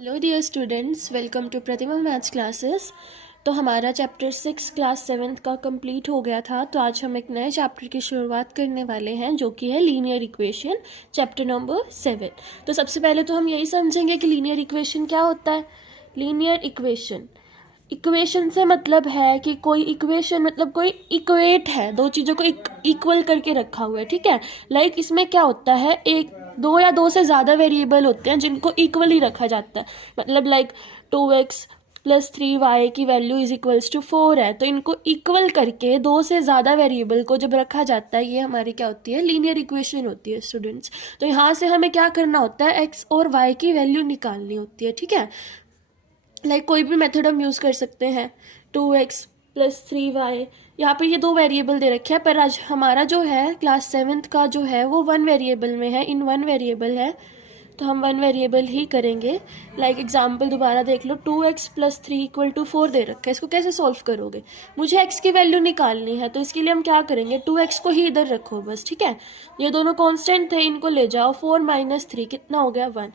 Hello dear students, welcome to Pratima maths classes. तो हमारा chapter 6 class 7th का complete हो गया था। तो आज हम एक नए चैप्टर की शुरुआत करने वाले हैं जो कि है लीनियर इक्वेशन, चैप्टर नंबर 7। तो सबसे पहले तो हम यही समझेंगे कि लीनियर इक्वेशन क्या होता है। लीनियर इक्वेशन, इक्वेशन से मतलब है कि कोई इक्वेशन मतलब कोई इक्वेट है, दो चीज़ों को इक्वल करके रखा हुआ है। ठीक है, लाइक इसमें क्या होता है, एक दो या दो से ज़्यादा वेरिएबल होते हैं जिनको इक्वली रखा जाता है। मतलब लाइक 2x प्लस 3y की वैल्यू इज इक्वल्स टू 4 है, तो इनको इक्वल करके दो से ज़्यादा वेरिएबल को जब रखा जाता है, ये हमारी क्या होती है, लीनियर इक्वेशन होती है स्टूडेंट्स। तो यहाँ से हमें क्या करना होता है, x और y की वैल्यू निकालनी होती है। ठीक है, कोई भी मेथड हम यूज़ कर सकते हैं। 2x प्लस 3y, यहाँ पर ये दो वेरिएबल दे रखे हैं, पर आज हमारा जो है क्लास 7th का जो है वो वन वेरिएबल में है, इन वन वेरिएबल है, तो हम वन वेरिएबल ही करेंगे। एग्जाम्पल दोबारा देख लो, 2x प्लस 3 इक्वल टू 4 दे रखा है। इसको कैसे सॉल्व करोगे, मुझे x की वैल्यू निकालनी है, तो इसके लिए हम क्या करेंगे, 2x को ही इधर रखो बस। ठीक है, ये दोनों कांस्टेंट थे, इनको ले जाओ। 4 माइनस 3 कितना हो गया, 1।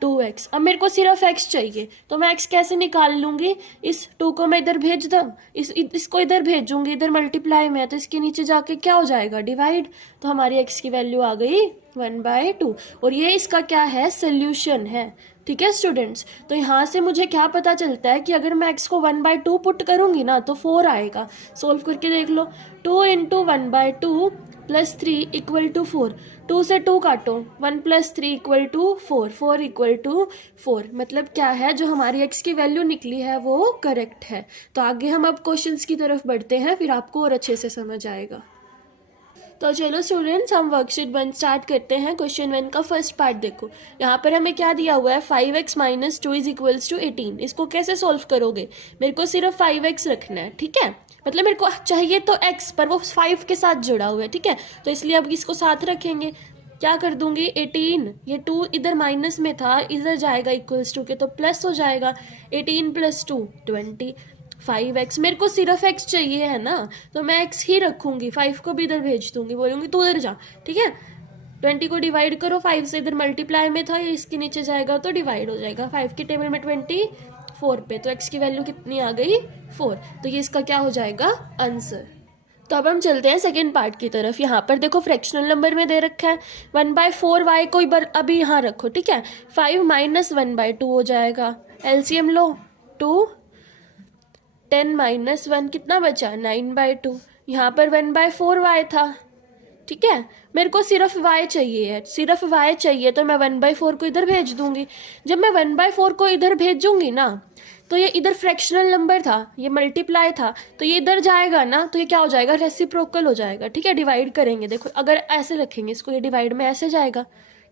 2x, अब मेरे को सिर्फ x चाहिए, तो मैं x कैसे निकाल लूंगी, इस 2 को मैं इधर भेज दूँ, इसको इधर भेजूंगी, इधर मल्टीप्लाई में है तो इसके नीचे जाके क्या हो जाएगा, डिवाइड। तो हमारी x की वैल्यू आ गई 1/2, और ये इसका क्या है, सोल्यूशन है। ठीक है स्टूडेंट्स, तो यहाँ से मुझे क्या पता चलता है कि अगर मैं x को 1/2 पुट करूंगी ना तो 4 आएगा। सोल्व करके देख लो, 2 इंटू 1/2 प्लस 3 इक्वल टू 4। 2 से 2 काटो, 1 plus 3 equal to 4, 4 equal to 4। मतलब क्या है, जो हमारी x की वैल्यू निकली है वो करेक्ट है। तो आगे हम अब क्वेश्चंस की तरफ बढ़ते हैं, फिर आपको और अच्छे से समझ आएगा। तो चलो स्टूडेंट्स, हम वर्कशीट 1 स्टार्ट करते हैं। क्वेश्चन 1 का फर्स्ट पार्ट देखो, यहाँ पर हमें क्या दिया हुआ है, 5x minus 2 is equals to 18। इसको कैसे सोल्व करोगे, मेरे को सिर्फ 5x रखना है। ठीक है, मतलब मेरे को चाहिए तो x, पर वो 5 के साथ जुड़ा हुआ है। ठीक है, तो इसलिए अब इसको साथ रखेंगे। क्या कर दूंगी, 18, ये 2 इधर माइनस में था, इधर जाएगा इक्वल्स टू के, तो प्लस हो जाएगा। 18 प्लस 2 20। 5x, मेरे को सिर्फ x चाहिए है ना, तो मैं x ही रखूंगी, 5 को भी इधर भेज दूंगी, बोलूंगी तू उधर जा। ठीक है, 20 को डिवाइड करो, 5 से इधर मल्टीप्लाई में था, ये इसके नीचे जाएगा तो डिवाइड हो जाएगा। 5 के टेबल में 24 पे, तो x की वैल्यू कितनी आ गई, 4। तो ये इसका क्या हो जाएगा, आंसर। तो अब हम चलते हैं सेकेंड पार्ट की तरफ। यहाँ पर देखो फ्रैक्शनल नंबर में दे रखा है 1/4y को अभी यहाँ रखो। ठीक है, 5 माइनस 1/2 हो जाएगा, एलसीएम लो, 2 10 माइनस 1 कितना बचा, 9/2। यहाँ पर 1/4y था। ठीक है, मेरे को सिर्फ y चाहिए है, सिर्फ y चाहिए, तो मैं 1/4 को इधर भेज दूंगी। जब मैं 1/4 को इधर भेजूंगी ना, तो ये इधर फ्रैक्शनल नंबर था, ये मल्टीप्लाई था, तो ये इधर जाएगा ना, तो ये क्या हो जाएगा, रेसिप्रोकल हो जाएगा। ठीक है, डिवाइड करेंगे, देखो अगर ऐसे रखेंगे इसको, ये डिवाइड में ऐसे जाएगा।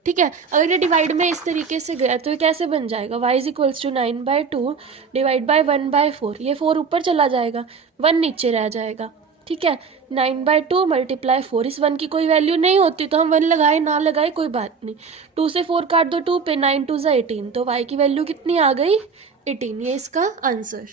ठीक है, अगर ये डिवाइड में इस तरीके से गया तो ये कैसे बन जाएगा, y is equals to 9/2 divide by 1/4। ये 4 ऊपर चला जाएगा, 1 नीचे रह जाएगा। ठीक है, 9/2 मल्टीप्लाई 4, इस 1 की कोई वैल्यू नहीं होती तो हम 1 लगाए ना लगाए कोई बात नहीं। 2 से 4 काट दो, 2 पे, 9 2 18, तो y की वैल्यू कितनी आ गई, 18। ये इसका आंसर।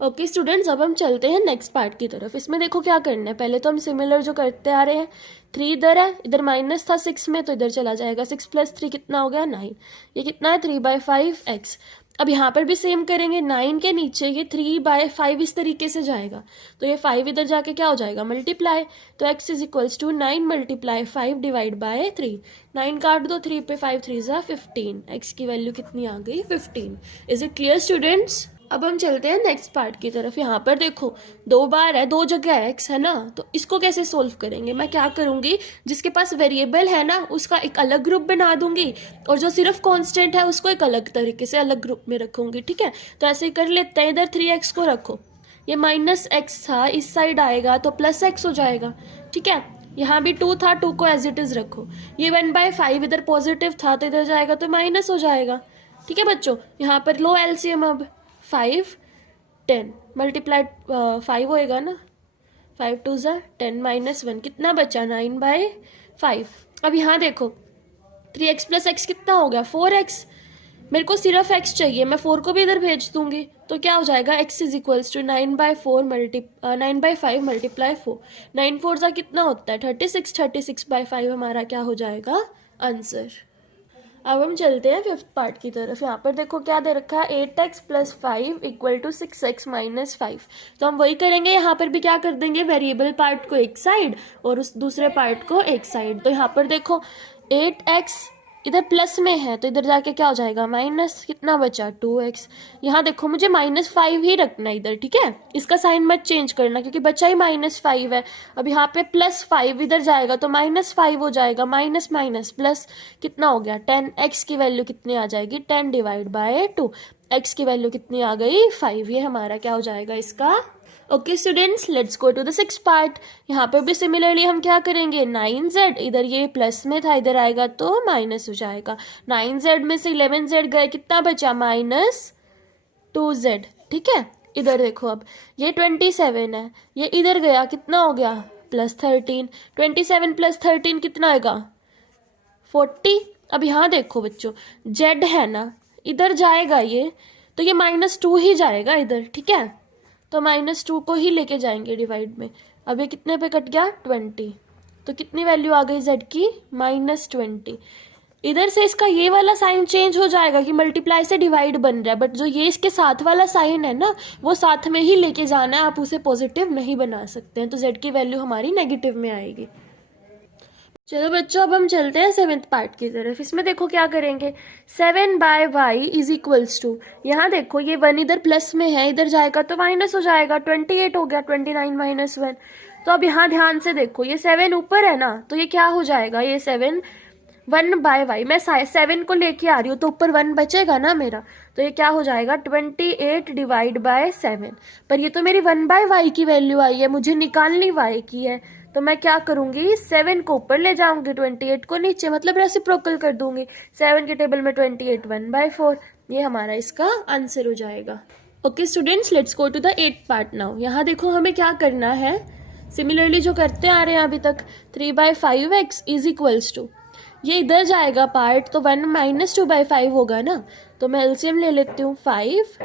ओके स्टूडेंट्स, अब हम चलते हैं नेक्स्ट पार्ट की तरफ। इसमें देखो क्या करना है, पहले तो हम सिमिलर जो करते आ रहे हैं, 3 इधर है, इधर माइनस था 6 में, तो इधर चला जाएगा। 6 प्लस 3 कितना हो गया, 9। ये कितना है, 3/5x। अब यहाँ पर भी सेम करेंगे, 9 के नीचे ये 3/5 इस तरीके से जाएगा, तो ये 5 इधर जाके क्या हो जाएगा, मल्टीप्लाई। तो x is equals to 9 multiply 5 divide by 3। 9 काट दो, 3 पे 5 3 ज़ा 15। x की वैल्यू कितनी आ गई, 15। Is it clear students. अब हम चलते हैं नेक्स्ट पार्ट की तरफ। यहाँ पर देखो 2 बार है, 2 जगह है x है ना, तो इसको कैसे सोल्व करेंगे, मैं क्या करूँगी, जिसके पास वेरिएबल है ना उसका एक अलग ग्रुप बना दूंगी, और जो सिर्फ कांस्टेंट है उसको एक अलग तरीके से अलग ग्रुप में रखूंगी। ठीक है, तो ऐसे ही कर लेते हैं। इधर 3x को रखो, ये माइनस एक्स था, इस साइड आएगा तो प्लस एक्स हो जाएगा। ठीक है, यहाँ भी 2 था, 2 को एज इट इज रखो। ये 1/5 इधर पॉजिटिव था, तो इधर जाएगा तो माइनस हो जाएगा। ठीक है बच्चों, यहाँ पर लो एलसीएम, अब 5 10 मल्टीप्लाई 5 होएगा ना, 5 2 ज़ा 10 माइनस 1 कितना बचा, 9/5। अब यहाँ देखो 3x प्लस एक्स कितना हो गया, 4x। मेरे को सिर्फ x चाहिए, मैं 4 को भी इधर भेज दूंगी, तो क्या हो जाएगा, x is equals to 9/5 multiply 4। 9 4 ज़ा कितना होता है, 36। 36/5 हमारा क्या हो जाएगा, आंसर। अब हम चलते हैं फिफ्थ पार्ट की तरफ। यहाँ पर देखो क्या दे रखा है, 8x + 5 = 6x - 5। तो हम वही करेंगे, यहाँ पर भी क्या कर देंगे, वेरिएबल पार्ट को एक साइड और उस दूसरे पार्ट को एक साइड। तो यहाँ पर देखो 8x इधर प्लस में है तो इधर जाके क्या हो जाएगा, माइनस, कितना बचा 2x। यहाँ देखो मुझे -5 ही रखना है इधर, ठीक है, इसका साइन मत चेंज करना क्योंकि बचा ही -5 है। अब यहाँ पे +5 इधर जाएगा तो -5 हो जाएगा, माइनस माइनस प्लस कितना हो गया 10। x की वैल्यू कितनी आ जाएगी, 10 / 2। x की वैल्यू कितनी आ गई, 5। ये हमारा क्या हो जाएगा इसका। Okay students, let's go to the six part. यहाँ पर भी सिमिलरली हम क्या करेंगे, 9z, इधर ये प्लस में था इधर आएगा तो माइनस हो जाएगा। 9z में से 11z गए, कितना बचा, -2z, ठीक है। इधर देखो अब ये 27 है, ये इधर गया कितना हो गया, +13। 27 + 13 कितना आएगा, 40। अब यहाँ देखो बच्चों, z है ना, इधर जाएगा ये तो ये -2 ही जाएगा इधर, ठीक है, तो -2 को ही लेके जाएंगे डिवाइड में। अब ये कितने पे कट गया, 20। तो कितनी वैल्यू आ गई z की, -20। इधर से इसका ये वाला साइन चेंज हो जाएगा कि मल्टीप्लाई से डिवाइड बन रहा है, बट जो ये इसके साथ वाला साइन है ना, वो साथ में ही लेके जाना है, आप उसे पॉजिटिव नहीं बना सकते हैं। तो z की वैल्यू हमारी नेगेटिव में आएगी। चलो बच्चों, अब हम चलते हैं सेवेंथ पार्ट की तरफ। इसमें देखो क्या करेंगे, 7/y = यहाँ देखो ये 1 इधर प्लस में है, इधर जाएगा तो माइनस हो जाएगा, 28 हो गया, 29 - 1। तो अब यहाँ ध्यान से देखो, ये 7 ऊपर है ना, तो ये क्या हो जाएगा, ये 7 1/y, मैं 7 को लेके आ रही हूँ तो ऊपर 1 बचेगा ना मेरा, तो ये क्या हो जाएगा, 28 / 7। पर ये तो मेरी 1/y की वैल्यू आई है, मुझे निकालनी y की है, तो मैं क्या करूंगी, 7 को ऊपर ले जाऊंगी, 28 को नीचे, मतलब रेसिप्रोकल कर दूंगी। 7 के टेबल में 28 1/4, ये हमारा इसका आंसर हो जाएगा। Okay students, let's go to the 8th part now. यहाँ देखो हमें क्या करना है, सिमिलरली जो करते आ रहे हैं अभी तक, 3/5x = ये इधर जाएगा पार्ट तो 1 - 2/5 होगा ना, तो मैं एलसीएम ले लेती हूँ, 5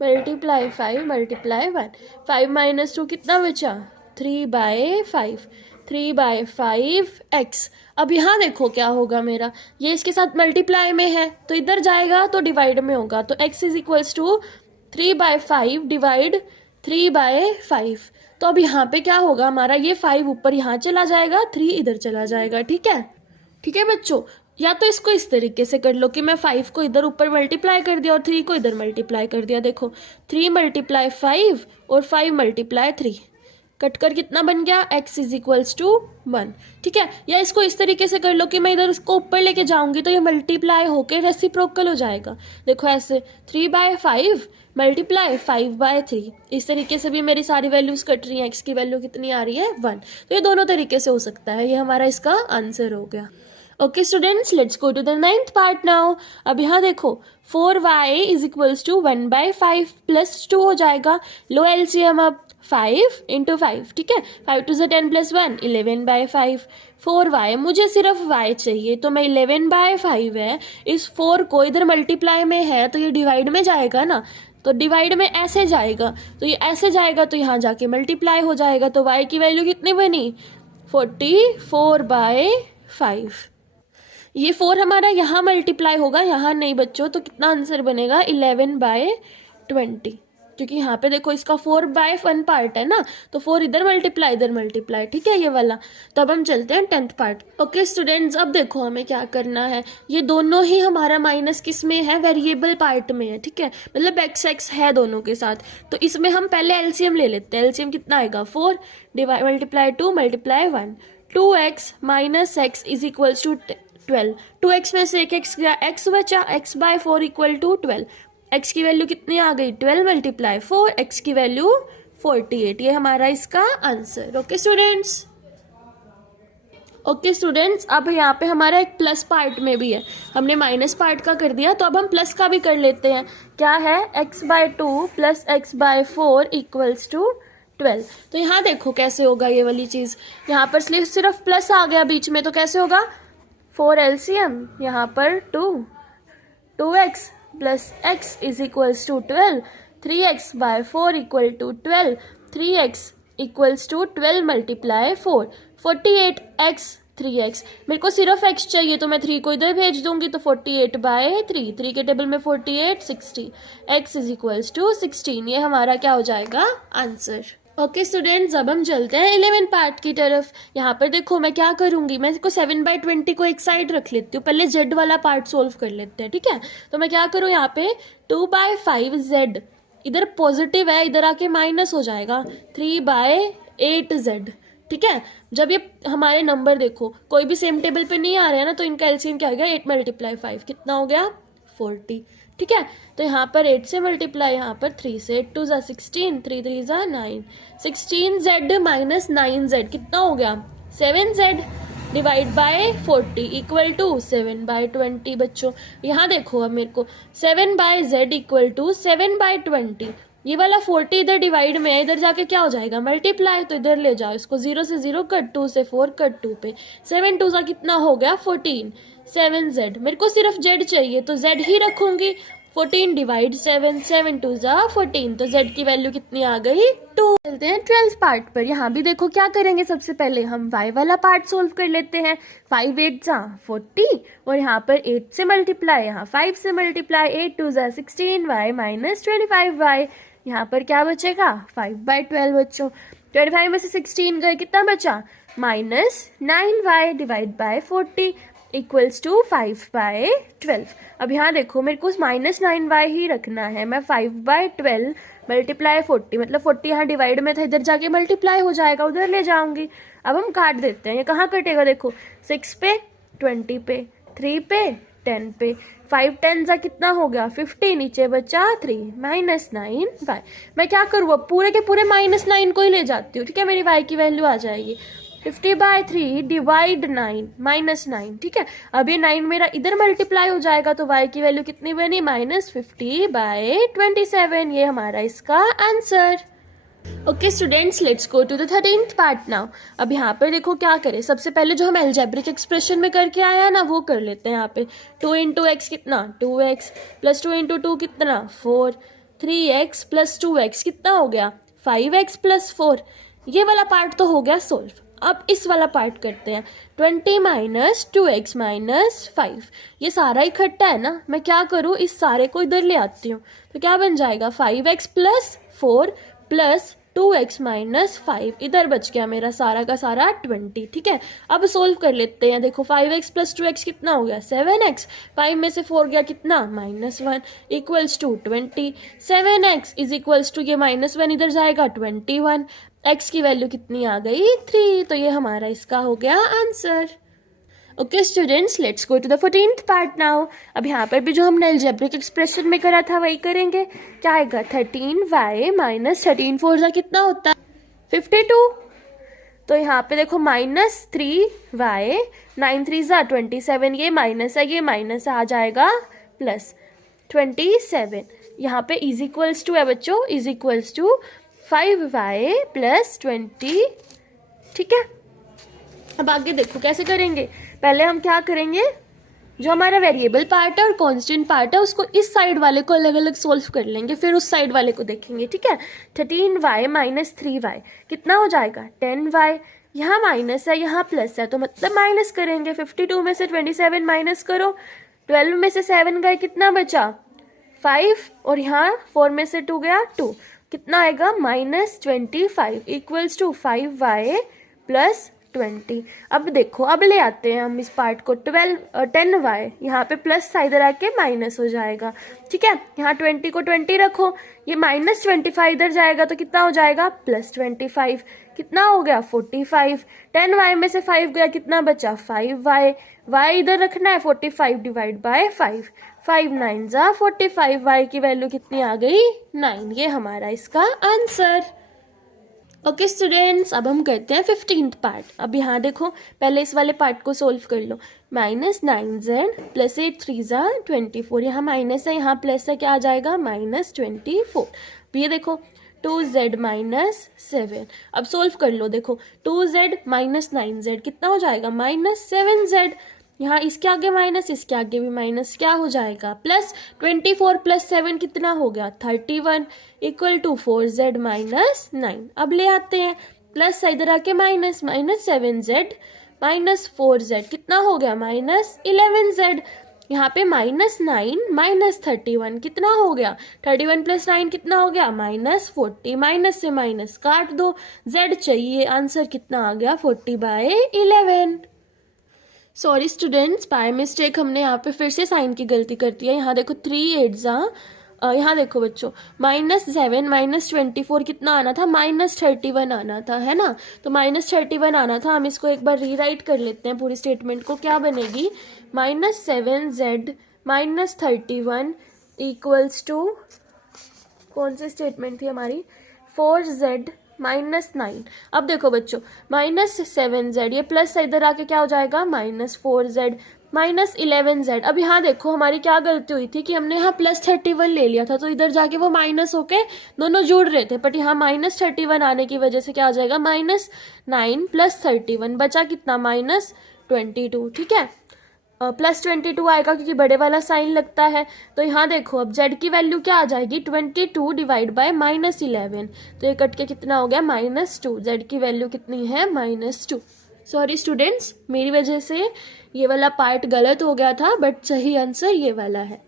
× 5 × 1। 5 - 2 कितना बचा, 3/5, 3/5x। अब यहाँ देखो क्या होगा मेरा, ये इसके साथ मल्टीप्लाई में है तो इधर जाएगा तो डिवाइड में होगा, तो x = 3/5 / 3/5। तो अब यहाँ पे क्या होगा हमारा, ये 5 ऊपर यहाँ चला जाएगा, 3 इधर चला जाएगा, ठीक है। ठीक है बच्चों, या तो इसको इस तरीके से कर लो कि मैं 5 को इधर ऊपर मल्टीप्लाई कर दिया और 3 को इधर मल्टीप्लाई कर दिया। देखो 3 × 5 और 5 × 3, कट कर कितना बन गया, x = 1, ठीक है। या इसको इस तरीके से कर लो कि मैं इधर इसको ऊपर लेके जाऊंगी तो ये मल्टीप्लाई होकर रेसिप्रोकल हो जाएगा। देखो ऐसे 3/5 × 5/3, इस तरीके से भी मेरी सारी वैल्यूज कट रही हैं। x की वैल्यू कितनी आ रही है, 1। तो ये दोनों तरीके से हो सकता है, ये हमारा इसका आंसर हो गया। Okay students, let's go to the 9th part now. अब यहाँ देखो 4y = 1/5 + 2 हो जाएगा। लो एलसीएम अब, 5 × 5, ठीक है, 5 2 10 + 1 11/5। 4y, मुझे सिर्फ y चाहिए, तो मैं 11/5 है, इस 4 को इधर मल्टीप्लाई में है तो ये डिवाइड में जाएगा ना, तो डिवाइड में ऐसे जाएगा, तो ये ऐसे जाएगा तो यहाँ जाके मल्टीप्लाई हो जाएगा। तो y की वैल्यू कितनी बनी, 44/5। ये 4 हमारा यहाँ मल्टीप्लाई होगा, यहाँ नहीं बच्चों, तो कितना आंसर बनेगा, 11/20, क्योंकि यहाँ पे देखो इसका 4/1 पार्ट है ना, तो 4 इधर मल्टीप्लाई, ठीक है, ये वाला। तो अब हम चलते हैं 10th पार्ट। ओके स्टूडेंट्स, अब देखो हमें क्या करना है, ये दोनों ही हमारा माइनस किस में है, वेरिएबल पार्ट में है, ठीक है, मतलब x है दोनों के साथ। तो इसमें हम पहले एलसीएम ले लेते हैं। एलसीएम कितना आएगा, 4 × 2 × 1, 2x - x = 12। 2x में से एक x गया, x बचा, x/4 = 12। x की वैल्यू कितनी आ गई, 12 × 4, x की वैल्यू 48। ये हमारा इसका आंसर। ओके स्टूडेंट्स, अब यहाँ पे हमारा एक प्लस पार्ट में भी है, हमने माइनस पार्ट का कर दिया तो अब हम प्लस का भी कर लेते हैं। क्या है, x/2 + x/4 = 12। तो यहाँ देखो कैसे होगा ये वाली चीज़, यहाँ पर सिर्फ प्लस आ गया बीच में, तो कैसे होगा, 4 एलसीएम, यहाँ पर 2x + x = 12, 3x/4 = 12, 3x = 12 × 4, 48x 3x। मेरे को सिर्फ x चाहिए तो मैं 3 को इधर भेज दूंगी, तो 48/3, 3 के टेबल में 48, 60, x इज इक्वल्स टू 16। ये हमारा क्या हो जाएगा, आंसर। ओके स्टूडेंट्स, अब हम चलते हैं 11 पार्ट की तरफ। यहाँ पर देखो मैं क्या करूँगी, मैं इसको 7/20 को एक साइड रख लेती हूँ, पहले z वाला पार्ट सोल्व कर लेते हैं, ठीक है। तो मैं क्या करूँ, यहाँ पे 2/5z, इधर पॉजिटिव है, इधर आके माइनस हो जाएगा, 3/8z, ठीक है। जब ये हमारे नंबर देखो कोई भी सेम टेबल पे नहीं आ रहे हैं ना, तो इनका एलसीएम क्या हो गया, 8 × 5 कितना हो गया, 40, ठीक है। तो यहाँ पर 8 से मल्टीप्लाई, यहाँ पर 3 से, 8 2 = 16, 3 3 = 9, 16z माइनस 9z कितना हो गया, 7z, divide by 40 equal to 7/20। बच्चों यहाँ देखो, अब मेरे को 7/z इक्वल टू 7/20, ये वाला 40 इधर डिवाइड में है, इधर जाके क्या हो जाएगा, मल्टीप्लाई, तो इधर ले जाओ इसको, 0 से 0 कट, 2 से 4 कट, 2 पे 7 2 सा कितना हो गया, 14, 7z, मेरे को सिर्फ z चाहिए तो z ही रखूंगी, 14 डिवाइड 7, 7 2 = 14, तो z की वैल्यू कितनी आ गई, 2। चलते हैं 12th पार्ट पर। यहाँ भी देखो क्या करेंगे, सबसे पहले हम y वाला पार्ट सोल्व कर लेते हैं। 5 8 = 40, और यहाँ पर 8 से मल्टीप्लाई, यहाँ 5 से मल्टीप्लाई, 8 2 = 16y माइनस 25y, यहाँ पर क्या बचेगा, 5/12 बच्चों। 25 में से 16 गए, कितना बचा, -9y, divide by 40 equals to 5/12। अब यहाँ देखो मेरे को -9y ही रखना है, मैं 5/12 मल्टीप्लाई 40, मतलब 40 यहाँ डिवाइड में था, इधर जाके मल्टीप्लाई हो जाएगा, उधर ले जाऊंगी। अब हम काट देते हैं, ये कहाँ कटेगा, देखो 6 पे, 20 पे, 3 पे, 10 पे, 5 10 सा कितना हो गया, 50, नीचे बचा 3, -9y। मैं क्या करूँ, अब पूरे के पूरे -9 को ही ले जाती हूँ, ठीक है, मेरी y की वैल्यू आ जाएगी 50/3 डिवाइड 9 -9, ठीक है। अब ये 9 मेरा इधर मल्टीप्लाई हो जाएगा, तो y की वैल्यू कितनी बनी, -50/27, ये हमारा इसका answer. Okay students, let's go to the 13th part now. अब यहाँ पर देखो क्या करें, सबसे पहले जो हम अलजेब्रिक एक्सप्रेशन में करके आया ना वो कर लेते हैं। यहाँ पे 2 × x कितना, 2x, प्लस 2 × 2 कितना, 4, 3x प्लस 2x कितना हो गया, 5x प्लस 4, ये वाला पार्ट तो हो गया सोल्व। अब इस वाला पार्ट करते हैं, 20 - 2x - 5, ये सारा इकट्ठा है ना, मैं क्या करूँ, इस सारे को इधर ले आती हूँ, तो क्या बन जाएगा, 5x प्लस 4 प्लस 2x - 5, इधर बच गया मेरा सारा का सारा 20, ठीक है। अब सोल्व कर लेते हैं, देखो 5x प्लस 2x कितना हो गया, 7x, 5 में से 4 गया कितना, -1 equals to 20, 7x is equals to, ये -1 इधर जाएगा 21, x की वैल्यू कितनी आ गई, 3, तो ये हमारा इसका हो गया answer. Okay students, let's go to the 14th part now. अब यहाँ पर भी जो हमने अलजेब्रिक एक्सप्रेशन में करा था वही करेंगे। क्या आएगा, 13y माइनस 13 4 सा कितना होता है, 52, तो यहाँ पे देखो -3y, 9 3 सा 27, ये माइनस है, ये माइनस आ जाएगा प्लस 27, यहाँ पे इज इक्वल्स टू है बच्चों, is equals to 5y plus 20, ठीक है। अब आगे देखो कैसे करेंगे, पहले हम क्या करेंगे, जो हमारा वेरिएबल पार्ट है और कांस्टेंट पार्ट है उसको इस साइड वाले को अलग अलग सोल्व कर लेंगे, फिर उस साइड वाले को देखेंगे, ठीक है। 13y माइनस 3y कितना हो जाएगा, 10y, यहाँ माइनस है यहाँ प्लस है, तो मतलब माइनस करेंगे, 52 में से 27 माइनस करो, 12 में से 7 गए, कितना बचा 5, और यहाँ 4 में से 2 गया 2, कितना आएगा -25 इक्वल्स टू 5y प्लस 20। अब देखो, अब ले आते हैं हम इस पार्ट को, 10y, यहाँ पे प्लस था, इधर आके माइनस हो जाएगा, ठीक है। यहाँ 20 को 20 रखो, ये -25 इधर जाएगा तो कितना हो जाएगा, +25, कितना हो गया 45, 10y में से 5 गया, कितना बचा 5y, y इधर रखना है, 45 डिवाइड बाय 5, 5 9 = 45, y की वैल्यू कितनी आ गई, 9, ये हमारा इसका आंसर। ओके स्टूडेंट्स, अब हम करते हैं 15th पार्ट। अब यहाँ देखो पहले इस वाले पार्ट को सोल्व कर लो, -9z प्लस 8 3 = 24, यहाँ माइनस है यहाँ प्लस है, क्या आ जाएगा -24। ये देखो 2z - 7, अब सोल्व कर लो, देखो 2z - 9z कितना हो जाएगा, -7z, यहाँ इसके आगे माइनस, इसके आगे भी माइनस, क्या हो जाएगा प्लस, 24 प्लस 7 कितना हो गया 31 इक्वल टू 4z - 9। अब ले आते हैं, प्लस इधर आके माइनस, -7z -4z कितना हो गया -11z। यहाँ पे -9 -31 कितना हो गया 31 + 9 कितना हो गया -40। माइनस से माइनस काट दो, z चाहिए, आंसर कितना आ गया 40/11। सॉरी स्टूडेंट्स, बाय मिस्टेक हमने यहाँ पे फिर से साइन की गलती कर दी है। यहाँ देखो 3 8 यहाँ देखो बच्चों -7 -24 कितना आना था -31 आना था, है ना। तो -31 आना था। हम इसको एक बार रीराइट कर लेते हैं पूरी स्टेटमेंट को। क्या बनेगी -7z -31 इक्वल्स टू, कौन सी स्टेटमेंट थी हमारी, 4z -9। अब देखो बच्चों -7z ये प्लस इधर आके क्या हो जाएगा -4z -11z। अब यहाँ देखो हमारी क्या गलती हुई थी कि हमने यहाँ +31 ले लिया था, तो इधर जाके वो माइनस होके दोनों जुड़ रहे थे, बट यहाँ -31 आने की वजह से क्या हो जाएगा -9 + 31 बचा कितना -22। ठीक है, +22 आएगा क्योंकि बड़े वाला साइन लगता है। तो यहाँ देखो अब z की वैल्यू क्या आ जाएगी 22 डिवाइड बाय -11। तो ये कट के कितना हो गया -2। z की वैल्यू कितनी है -2। सॉरी स्टूडेंट्स, मेरी वजह से ये वाला पार्ट गलत हो गया था, बट सही आंसर ये वाला है।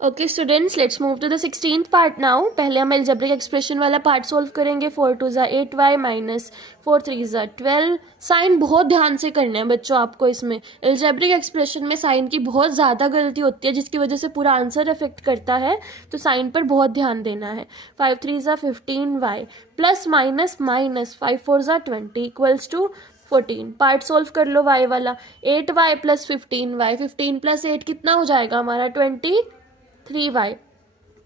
Okay students, let's move to the 16th part now. पहले हम अलजेब्रिक एक्सप्रेशन वाला पार्ट सोल्व करेंगे। 4 2 = 8y -4 3 = 12। साइन बहुत ध्यान से करने हैं बच्चों आपको। इसमें अलजेब्रिक एक्सप्रेशन में साइन की बहुत ज़्यादा गलती होती है, जिसकी वजह से पूरा आंसर अफेक्ट करता है, तो साइन पर बहुत ध्यान देना है। 5 3 = 15y plus minus minus 5 4 = 20 equals to 14। Part solve कर लो y वाला। 8y + 15y, 15 + 8 कितना हो जाएगा हमारा 23y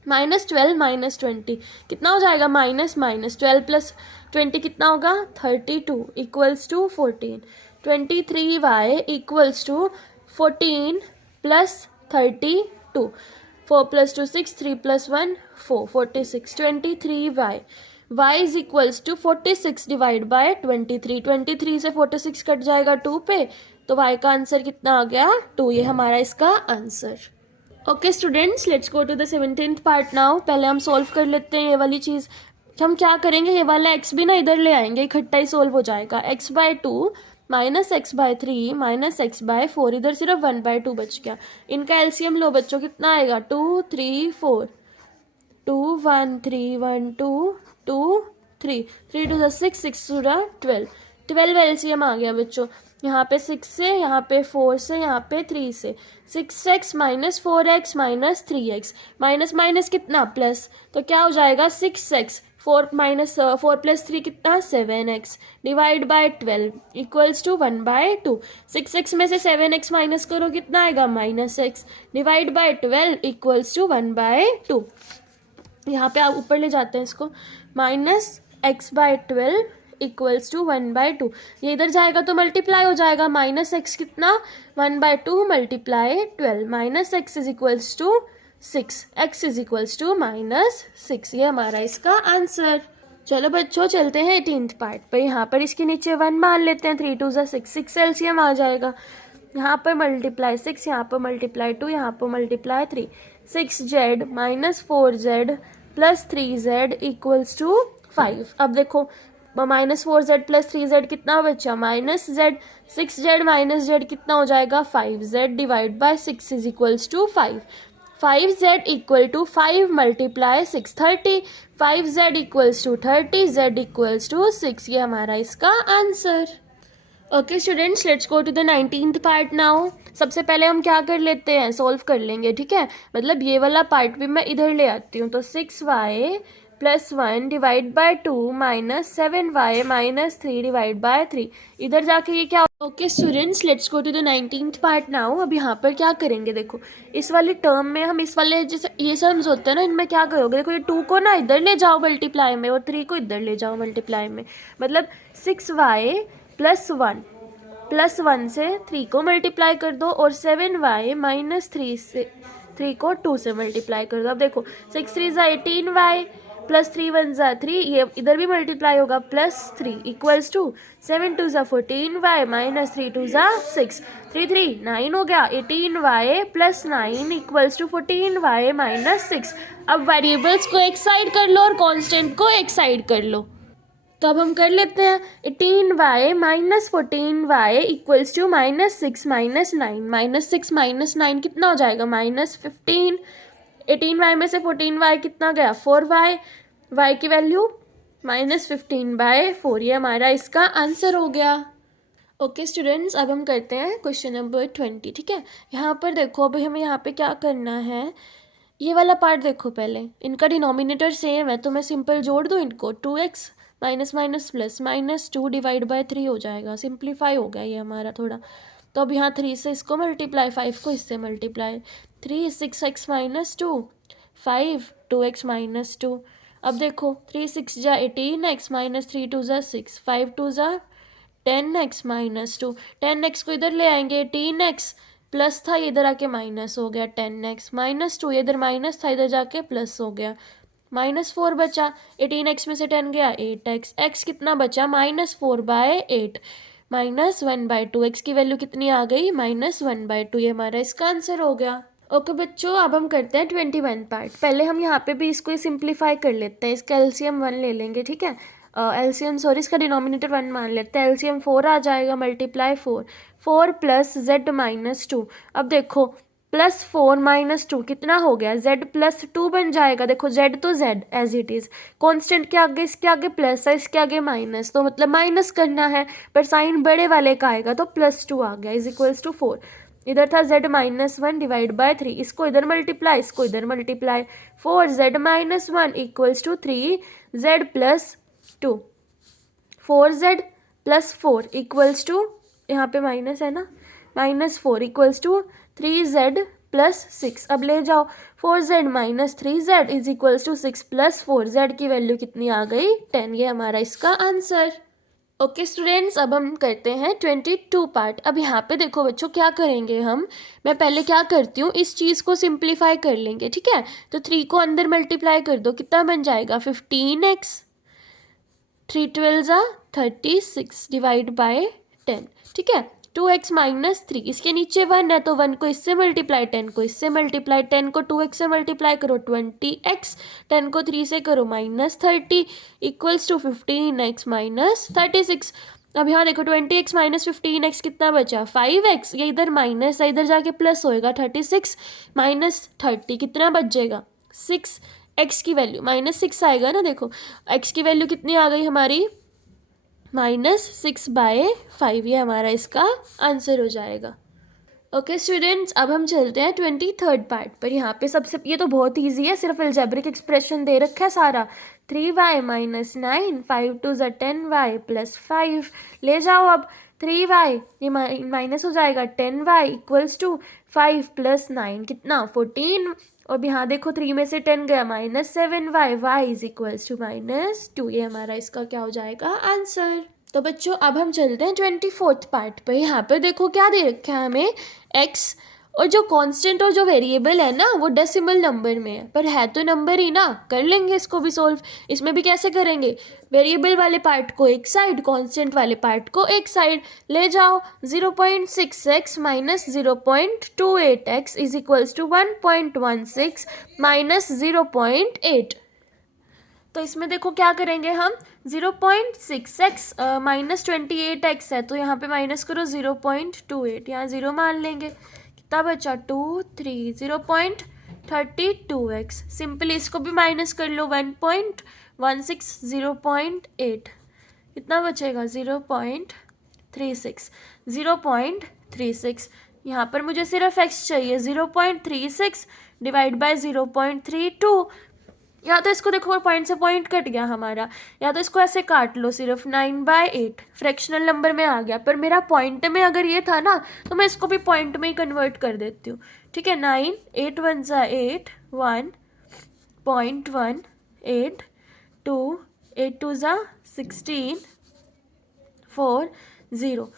-12 -20 कितना हो जाएगा -12 + 20 कितना होगा 32 equals to 14। 23y equals to 14 + 32। 4 + 2 6 3 + 1 4 46। 23y y is equals to 46 divide by 23। 23 से 46 कट जाएगा 2 पे, तो y का आंसर कितना आ गया 2। ये हमारा इसका answer. Okay students, let's go to the 17th part now. पहले हम सॉल्व कर लेते हैं ये वाली चीज़। हम क्या करेंगे, ये वाला x भी ना इधर ले आएंगे, इकट्ठा ही सॉल्व हो जाएगा। x/2 -x/3 -x/4, इधर सिर्फ 1/2 बच गया। इनका एलसीएम लो बच्चों, कितना आएगा 2 3 4 2 1 3 1 2 2 3 3 2 6 6 2 12 12 एलसीएम आ गया बच्चों। यहाँ पे 6 से, यहाँ पे 4 से, यहाँ पे 3 से। 6x - 4x - 3x minus minus कितना प्लस, तो क्या हो जाएगा 6x 4 + 3 कितना 7x divide by 12 equals to 1/2। 6x में से 7x माइनस करो कितना आएगा -x divide by 12 equals to 1/2। यहाँ पे आप ऊपर ले जाते हैं इसको, -x/12 इक्वल्स टू 1/2। ये इधर जाएगा तो मल्टीप्लाई हो जाएगा, -x कितना 1/2 × 12 -x is equals to 6, x is equals to -6। ये हमारा इसका आंसर। चलो बच्चों चलते हैं 18th पार्ट पर। यहाँ पर इसके नीचे 1 मान लेते हैं। 3 2 = 6 6 एलसीएम आ जाएगा। यहाँ पर मल्टीप्लाई 6, यहाँ पर मल्टीप्लाई 2, यहाँ पर multiply 3। 6z -4z + 3z equals to 5। अब देखो -4z + 3z कितना बचा -z। 6z - z कितना हो जाएगा 5z divide by 6 is equals to 5। 5z equal to 5 × 6 30। 5z equals to 30, z equals to 6। ये हमारा इसका answer. Okay students, let's go to the 19th part now. सबसे पहले हम क्या कर लेते हैं, सोल्व कर लेंगे, ठीक है। मतलब ये वाला पार्ट भी मैं इधर ले आती हूँ। तो 6y + 1 divide by 2 -7y -3 divide by 3। इधर जाके ये क्या। Okay students, let's go to the 19th part now. अब यहाँ पर क्या करेंगे, देखो इस वाले टर्म में हम इस वाले जैसे ये सम्स होते हैं ना, इनमें क्या करोगे, देखो ये 2 को ना इधर ले जाओ मल्टीप्लाई में और 3 को इधर ले जाओ मल्टीप्लाई में। मतलब 6y + 1 + 1 से 3 को मल्टीप्लाई कर दो और 7y -3 से 3 को 2 से मल्टीप्लाई कर दो। अब देखो 6 3 = 18y + 3 1 = 3, ये इधर भी मल्टीप्लाई होगा +3 इक्वल्स टू 7 2 = 14y -3 2 = 6 3 3 9 हो गया। 18y + 9 equals to 14y -6। अब वेरिएबल्स को एक साइड कर लो और कांस्टेंट को एक साइड कर लो। तो अब हम कर लेते हैं 18y minus 14y equals to -6 -9 -6 -9 कितना हो जाएगा -15। 18y में से 14y कितना गया 4y, y की वैल्यू -15/4, ये हमारा इसका आंसर हो गया। ओके स्टूडेंट्स, अब हम करते हैं क्वेश्चन नंबर 20। ठीक है, यहाँ पर देखो अभी हमें यहाँ पे क्या करना है, ये वाला पार्ट देखो पहले, इनका डिनोमिनेटर सेम है तो मैं सिंपल जोड़ दूँ इनको, 2x minus minus plus -2 divide by 3 हो जाएगा, सिंप्लीफाई हो गया ये हमारा थोड़ा। तो अब यहाँ 3 से इसको मल्टीप्लाई, 5 को इससे मल्टीप्लाई, 3 6x -2, 5 2x -2। अब देखो 3 6 जा 18x -3 2 जा 6, 5 2 जा 10x -2, 10x को इधर ले आएंगे, 18x प्लस था ये इधर आके माइनस हो गया, 10x -2 ये इधर माइनस था इधर जाके प्लस हो गया, -4 बचा, 18x में से 10 गया 8x, x कितना बचा -4/8, -1/2, x की वैल्यू कितनी आ गई -1/2, ये हमारा इसका आंसर हो गया। ओके बच्चों, अब हम करते हैं 21 पार्ट। पहले हम यहाँ पे भी इसको सिंप्लीफाई कर लेते हैं, इसका एलसीएम 1 ले लेंगे। ठीक है, एलसीएम सॉरी इसका डिनोमिनेटर 1 मान लेते हैं, एलसीएम 4 आ जाएगा, मल्टीप्लाई 4 प्लस z -2। अब देखो +4 -2 कितना हो गया, z +2 बन जाएगा। देखो z तो z as it is, constant के आगे इसके आगे प्लस है, इसके आगे माइनस, तो मतलब माइनस करना है, पर साइन बड़े वाले का आएगा तो +2 आ गया इज इक्वल्स टू 4। इधर था z -1 डिवाइड बाय 3, इसको इधर मल्टीप्लाई, इसको इधर multiply, 4z -1 equals to 3z +2, 4z +4 equals to, यहाँ पे माइनस है ना, -4 इक्वल्स टू 3z +6। अब ले जाओ 4z -3z is equals to 6 + 4z की वैल्यू कितनी आ गई 10, ये हमारा इसका आंसर। ओके स्टूडेंट्स, अब हम करते हैं 22 पार्ट। अब यहाँ पे देखो बच्चों क्या करेंगे हम, मैं पहले क्या करती हूँ, इस चीज़ को सिंप्लीफाई कर लेंगे। ठीक है, तो 3 को अंदर मल्टीप्लाई कर दो, कितना बन जाएगा 15x, 3 12 36 डिवाइड बाय 10। ठीक है, 2x -3, इसके नीचे 1 है तो 1 को इससे मल्टीप्लाई, 10 को इससे मल्टीप्लाई, 10 को 2x से मल्टीप्लाई करो 20x, 10 को 3 से करो -30 इक्वल्स टू 15x -36। अब यहाँ देखो 20x -15x कितना बचा 5x, ये इधर माइनस है इधर जाके प्लस होएगा, 36 -30 कितना बच जाएगा 6, x की वैल्यू -6 आएगा ना। देखो x की वैल्यू कितनी आ गई हमारी -6/5, ये हमारा इसका आंसर हो जाएगा। ओके स्टूडेंट्स, अब हम चलते हैं 23rd पार्ट पर। यहाँ पे सबसे, ये तो बहुत ईजी है, सिर्फ अलजेब्रिक एक्सप्रेशन दे रखा है सारा, 3y -9, 5 2 = 10y +5, ले जाओ अब 3y, ये माइनस हो जाएगा, 10y इक्वल्स टू 5 + 9 कितना 14, और यहाँ देखो 3 में से 10 गया -7y, y is equals to -2, ये हमारा इसका क्या हो जाएगा आंसर। तो बच्चों अब हम चलते हैं 24th पार्ट पर। यहाँ पर देखो क्या दे रखा है हमें, x, और जो कांस्टेंट और जो वेरिएबल है ना वो डेसिमल नंबर में है, पर है तो नंबर ही ना, कर लेंगे इसको भी सोल्व। इसमें भी कैसे करेंगे, वेरिएबल वाले पार्ट को एक साइड, कांस्टेंट वाले पार्ट को एक साइड ले जाओ, 0.6x -0.28x is equals to 1.16 -0.8। तो इसमें देखो क्या करेंगे हम, 0.6x -28x है तो यहाँ पे माइनस करो 0.28, यहाँ 0 मान लेंगे, कितना बचा 2 3, 0.32x, सिंपली इसको भी माइनस कर लो, 1.16 0.8 कितना बचेगा 0.36, 0.36। यहाँ पर मुझे सिर्फ x चाहिए, 0.36 डिवाइड बाय 0.32, या तो इसको देखो पॉइंट से पॉइंट कट गया हमारा, या तो इसको ऐसे काट लो, सिर्फ 9/8 फ्रैक्शनल नंबर में आ गया, पर मेरा पॉइंट में अगर ये था ना तो मैं इसको भी पॉइंट में ही कन्वर्ट कर देती हूँ। ठीक है, 9 8 1 8 1.18 2 8 2 16 4 0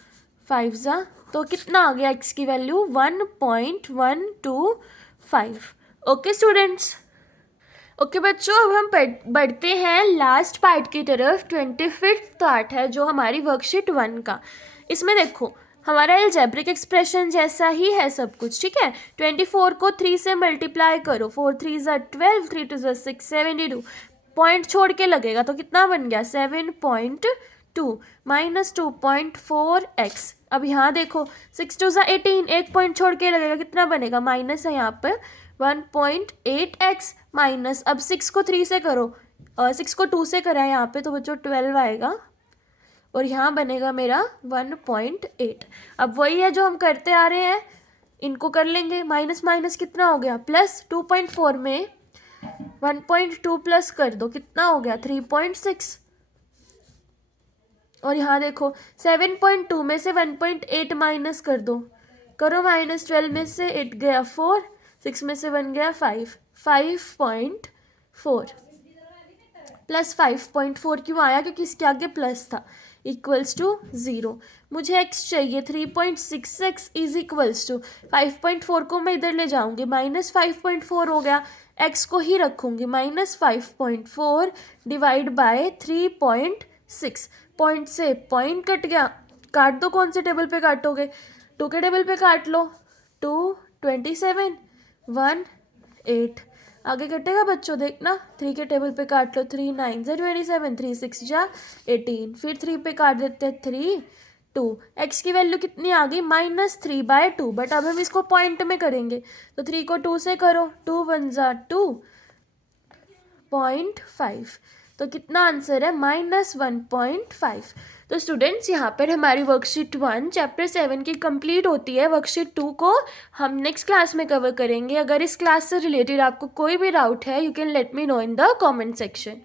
5 तो कितना आ गया x की वैल्यू 1.125। ओके स्टूडेंट्स, ओके बच्चों, अब हम बढ़ते हैं लास्ट पार्ट की तरफ। 25th पार्ट है जो हमारी वर्कशीट 1 का। इसमें देखो हमारा अलजेब्रिक एक्सप्रेशन जैसा ही है सब कुछ। ठीक है, 24 को 3 से मल्टीप्लाई करो, 4 3 = 12, 3 2 = 6 72, पॉइंट छोड़ के लगेगा तो कितना बन गया 7.2 माइनस 2.4x। अब यहाँ देखो 6 2 18, एक पॉइंट छोड़ के लगेगा कितना बनेगा, माइनस है यहाँ पर 1.8x माइनस, अब 6 को 3 से करो, 6 को 2 से करा है यहाँ पे तो बच्चों 12 आएगा और यहाँ बनेगा मेरा 1.8। अब वही है जो हम करते आ रहे हैं, इनको कर लेंगे, माइनस माइनस कितना हो गया प्लस, 2.4 में 1.2 प्लस कर दो कितना हो गया 3.6। और यहाँ देखो 7.2 में से 1.8 माइनस कर दो, करो माइनस, 12 में से 8 गया 4, 6 में से 1 गया 5, 5.4 प्लस 5.4 क्यों आया, क्योंकि इसके आगे प्लस था, इक्वल्स टू 0। मुझे x चाहिए 3.6x इज इक्वल्स टू 5.4 को मैं इधर ले जाऊंगी, माइनस 5.4 हो गया, x को ही रखूंगी, माइनस 5.4 डिवाइड बाय 3.6, पॉइंट से पॉइंट कट गया, काट दो, कौन से टेबल पे काटोगे, 2 के टेबल पे काट लो, 2 27 1 8, आगे कटेगा बच्चों देखना, 3 के टेबल पे काट लो, 3 9 27, 3 6 18, फिर 3 पे काट देते हैं 3 2, x की वैल्यू कितनी आ गई -3/2, बट अब हम इसको पॉइंट में करेंगे तो 3 को 2 से करो, 2 1 2.5, तो कितना आंसर है -1.5। तो स्टूडेंट्स यहाँ पर हमारी वर्कशीट 1 चैप्टर 7 की कंप्लीट होती है। वर्कशीट 2 को हम नेक्स्ट क्लास में कवर करेंगे। अगर इस क्लास से रिलेटेड आपको कोई भी डाउट है, you can let me know in the comment section.